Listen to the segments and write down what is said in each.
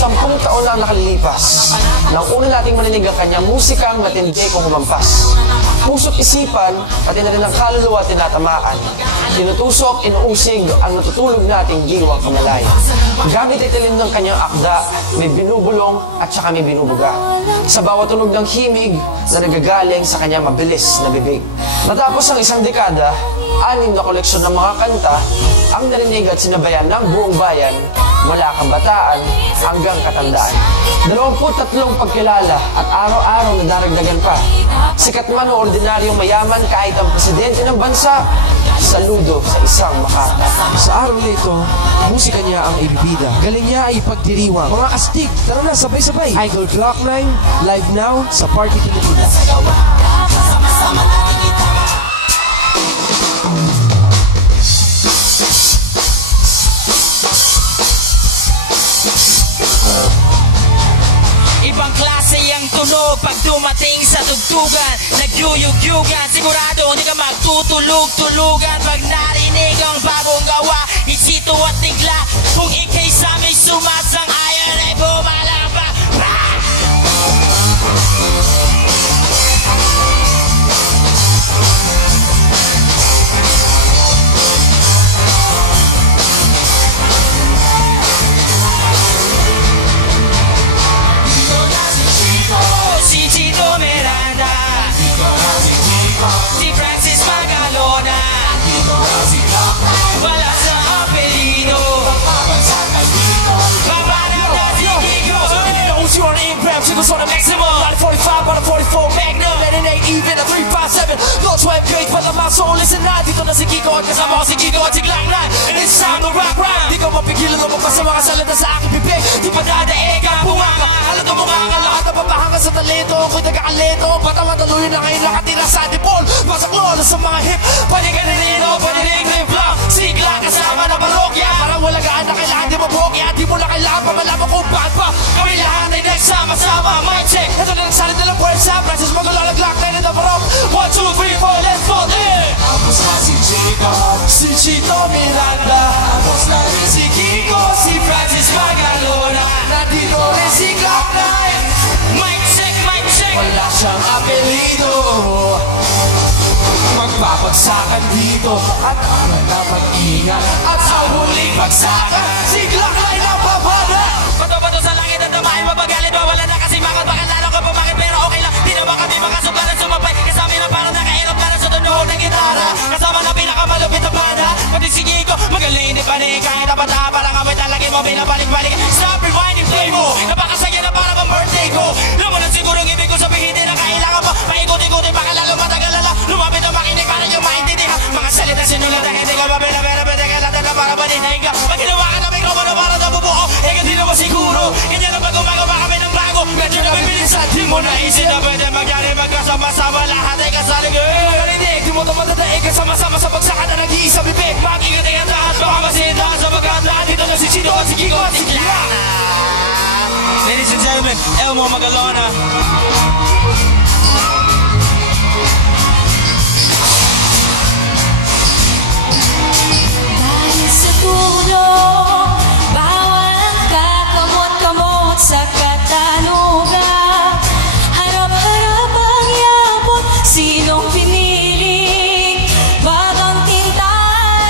10 taon na nakalilipas, nang una nating marinig ang kanyang musikang matindi kung humampas. Puso't isipan, pati na rin ang kaluluwa tinatamaan. Tinutusok, inuusig ang natutulog nating diwang kamalayan. Gamit ay talim ng kanyang akda, may binubulong at saka may binubuga. Sa bawat tunog ng himig na nagagaling sa kanyang mabilis na bibig. Matapos ang isang dekada, 6 na koleksyon ng mga kanta ang narinig at sinabayan ng buong bayan mula kabataan hanggang katandaan. 23 pagkilala at araw-araw na daragdagan pa. Sikat man o ordinaryong mayaman kahit ang presidente ng bansa, saludo sa isang makata. Sa araw na ito, musika niya ang ibibida. Galing niya ay ipagdiriwang. Mga astig, tara na sabay-sabay. Idol Clock 9, live now sa Party Pilipinas. Ibang klase ang tunog pag dumating sa tugtugan. Nagyuyug-yugan, sigurado hindi ka magtutulog-tulugan. Pag narinig ang bagong gawa, isito at tigla. Kung ikay sa may sumasang-ayon ay bumalaba. Si Chito Miranda, si Francis Magalona, wala sa apelido, papanap na si Kiko. Knows you're an imprem, she goes on the maximum. 945 on a 44 Magnum, 98 even a 357. No 12 gauge, but my soul listen na. Dito na si Kiko at kasama ko si Kiko at si Glock 9. And it's time to rock rhyme. Di ko mapigilan lumabas sa mga salita sa aking bibig. Di pa dadaig ang bunganga. Alam mo mga nga lahat na papahanga sa talento. Ako'y nagkakalento, bata matalunin na ngayon nakatira sa dipol. Pasak lolo sa mga hip, panigan nilino, panilig na yung vlog. Sigla kasama na parokya. Parang wala gaan na kailangan di mabokya. Di mo na kailangan pa malaman kung bakit pa kami lahat ay nagsama-sama. Mic check, ito na nagsalit na lang puwersa. Francis Magalona, Glock 9 in the barok. 1, 2, 3, 4, let's fall in. Tapos na si Chico, si Chito Miranda. Tapos na rin si Kiko, si Francis Magalona. Nandito rin si Glock 9. Mic check, mic check. Wala siyang apelido. Magpapagsakan dito at aral na mag-ingat. At sa huling pagsakan, si Glock 9 ang babada. Bato-bato sa langit at damahin mapagalit. Wala na kasi makot, baka lalo ka pumakit. Pero okay lang, di naman kami makasukla na sumapay. Kasama na parang nakairap na sa tunog ng gitara. Kasama na pinakamalupit na banda. Pati si Kiko, magaling di panig. Kahit apata, parang amoy talagin mo, binabalik-balik. Stop rewinding, play mo. Napakasaya na parang ang birthday ko. Laman na siguro ang ibig ko sabihin, hindi na kailangan pa. Paikot-ikutin, baka lalo matagal lala. Lumapit ang makinig para yung maintindihan. Mga salita sinulat na hindi ka mabila-bila-bila. Kalata na para maninahin ka. Pag ginawa ka na may na para nabubuo. Eh, di naman siguro. Ganyan ang bago-bago kami ng bago. Medyo na bibilisan. Di mo naisip na pwede magyari magkasama-sama. Lahat ay kasalig. Magalinig, di mo ito matataig. Kasama-sama sa bagsakan na nag-iisang bibig. Mag-ingat-ingat lahat. Baka masindahan sa magkandaan. Dito na si Chito at si Kiko at si Glock. Ladies and gentlemen, Elmo Magalona. Dahil sa tulong, bawal ang kakamot-kamot sa katanugan. Harap-harap ang yabot, sinong piniling. Bagang tinta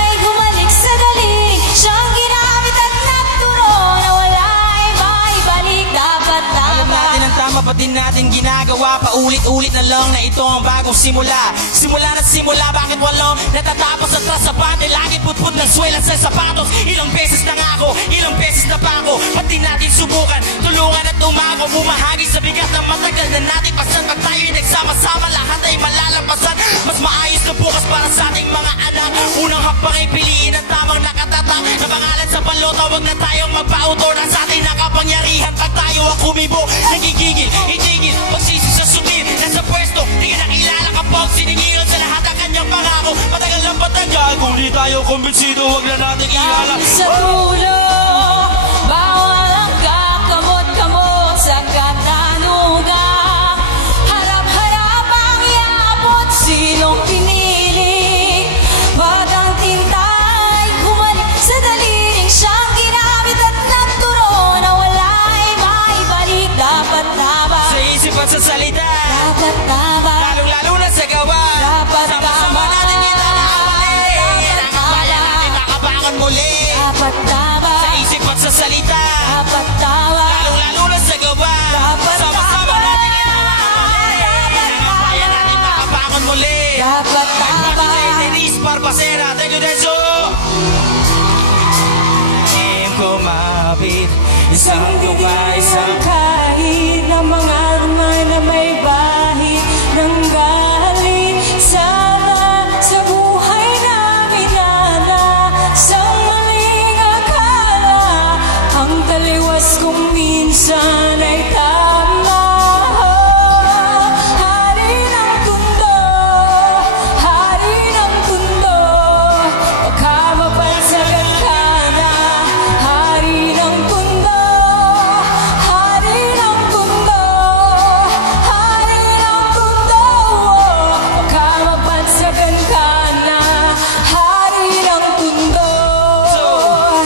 ay gumalik sa daling. Siyang ginamit at nagturo na wala ay maibalik. Dapat Alam natin ang tama, pati natin ginagawa. Paulit-ulit na lang na ito ang bagong simula. Simula na simula, bakit walang natatapos atras sa bante? Lagi putput ng swelas sa sapatos. Ilang beses na nga ako, ilang beses na pa ako. Pati natin subukan, tulungan at umago. Bumahagi sa bigat na matagal na natin pasan. Pag tayo'y nagsama-sama, lahat ay malalampasan. Mas maayos na bukas para sa ating mga anak. Unang hakbang ay piliin ang tamang nakatatak. Na pangalan sa balota, wag na tayong magpa-autor. Na sa ating nakapangyarihan, pag tayo ang kumibo. Nagigigil, itigil, magsisi sa sutin. Nasa pwesto, di ka nakilala kapag siningil sa lahat ang kanyang pangako. Matagal lang patagal, kung di tayo kumbinsido, wag na natin ihala. sa tulong, bawal ang kakamot-kamot sa katanugan. Harap-harap ang yabot, sinong pinili. Bagang tinta ay gumalik sa daling. Siyang ginamit at nagturo na wala ay Dapat tama, Lalong-lalo na sa gawa. Dapat Sama-sama tama. natin ginawa muli. Ang bayan natin makabangon muli. dapat tama. Denise Barbacena, thank you, Denso. Kumapit, isang lupa, isang kahit na mga rumay na may bahid ng galing sana sa buhay namin na sa maling akala ang taliwas kong minsan ay tama. Hari ng tundo, hari ng tundo, baka mapansagan ka na. Hari ng tundo, hari ng tundo, hari ng tundo, baka mapansagan ka na. Hari ng tundo.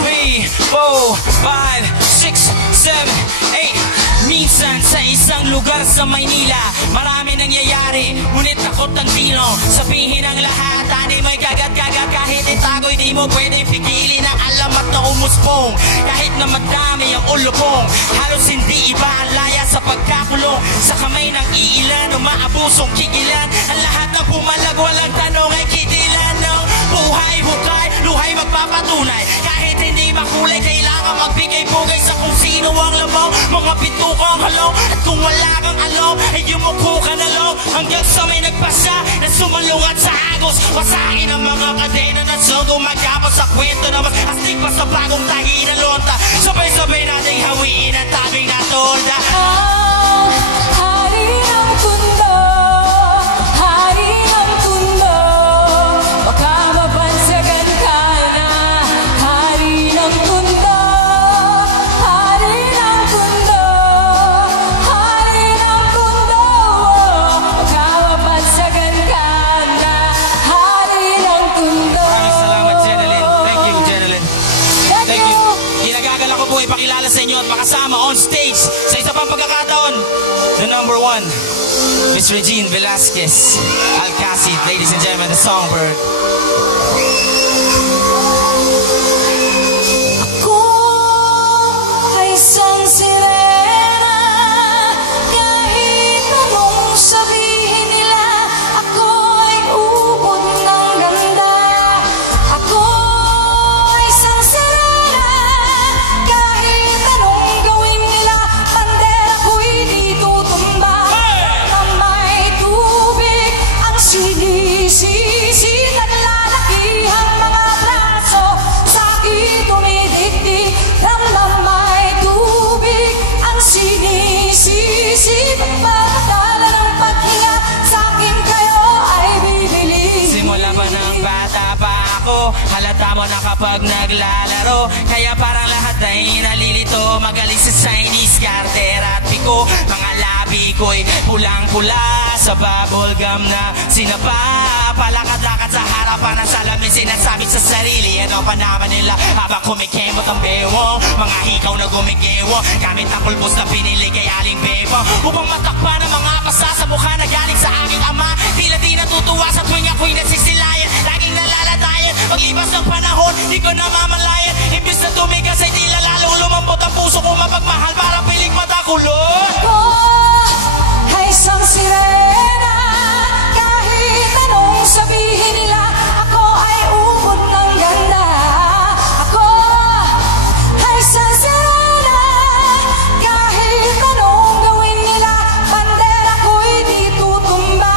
2, 3, 4, 5, 6, 7, 8. Minsan sa isang lugar sa Maynila, marami nangyayari, ngunit takot ang tino. Sabihin ang lahat, ani mo'y kagat-kagat. Kahit itago'y di mo pwedeng pigilin ang alamat na umuspong. Kahit na madami ang ulubong, halos hindi iba ang laya sa pagkakulong. Sa kamay ng iilan, umaabusong kikilan. Ang lahat ng pumalag, walang tanong ay kitilan ng buhay, hukay, luhay magpapatunay. Kahit hindi makulay, kailangan magbigay-bugay sa kung sino ang lamaw. Mga bitukang halaw, at kung wala kang alaw, ay yumuko ka na lang. Hanggang sa may nagpasya na sumalungat sa agos. Wasakin ang mga kadena na siyang gumagapos sa kwento na mas astig pa sa bagong tahi na lonta. Sabay-sabay nating hawiin ang tabing na tolda. Ang hari ng tundo, hari ng tundo, baka mapansagan ka na. Hari ng tundo, hari ng tundo, hari ng tundo, baka mapansagan ka na. Hari ng tundo. Maraming salamat, Jeneline. Thank you, Jeneline. Thank Thank you. you. Kinagagala ko po ipakilala sa inyo at makasama on stage sa isa pang pagkakataon, the number 1, Miss Regine Velasquez Alcacid, ladies and gentlemen, the Songbird. Ako ay isang sirena, kahit anong sabihin nila. Ako ay ubod ng ganda. Ako ay isang sirena, kahit anong gawin nila. Bandera ko'y di tutumba. Na may tubig ang sinisisi, naglalakihang mga braso sa akin dumidikdik. Ramdamay tubig ang sinisisi, pagpapatala ng paghinga sa akin kayo ay bibili. Simula pa ng bata pa ako, halata mo na kapag naglalaro. Kaya parang lahat ay nalilito, magaling sa Chinese, cartera at piko. Mga labi ko'y pulang-pula sa bubble gum na sinapa. Palakad-lakad sa harapan ng salamin, sinasabi sa sarili, ano pa naman nila habang kumikemot ang bewang. Mga hikaw na gumigewo, gamit ang pulbos na pinili kay Aling Bebo, upang matakpan ang mga pasa sa mukha na galing sa aking ama. Tila di natutuwa sa tuwing ako'y nasisilayan, laging nalalatayan. Paglipas ng panahon, di ko namamalayan. Imbis na tumigas ay tila lalong lumambot ang puso ko mapagmahal, para piling matakulot. Ako ay isang sirena, kahit anong sabihin nila. Ako ay ubod ng ganda. Ako ay isang sirena, kahit anong gawin nila. Bandera ko'y di tutumba.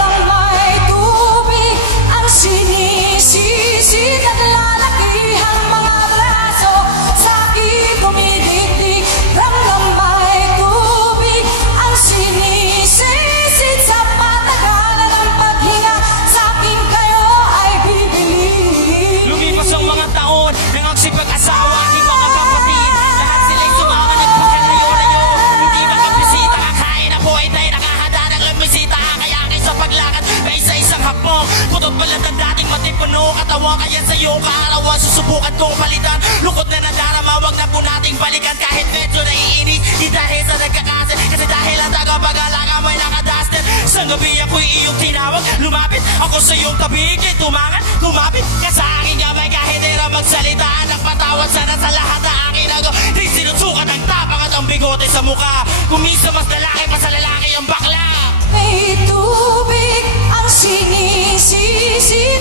Nang may tubig ang sinisisi, naglalakihang mga braso sa akin dumidikdik. Ramdam may tubig ang sinisisid, sa patagalan ng paghinga sa akin kayo ay bibili. Lumipas ang mga taon, nangagsip pag-asawa, aking mga kapatid. Lahat sila'y sumama, nagpakalayo-layo. Hindi makabisita, kakain na po ay tayo nakahanda ng lamisita. Kaya aking sa paglakad, may isa-isang hapong putot balat ang dating matipuno katawan. Kaya sa iyong kaarawan, susubukan kong palitan. Lungkot na nadarama, wag na po nating balikan. Kahit medyo naiinis, di dahil sa nagkakasin, kasi dahil ang tagapag-alaga may nakadaster. Sa gabi ako'y iyong tinawag, lumapit ako sa iyong tabi. Tumangan, kumapit ka sa aking Manyamay kahit hirap magsalita, anak patawad sana sa lahat na aking nagawa. Di sinusukat ang tapang at ang bigote sa mukha. Kumisa mas lalaki pa sa lalaki ang bakla. May tubig ang sinisisi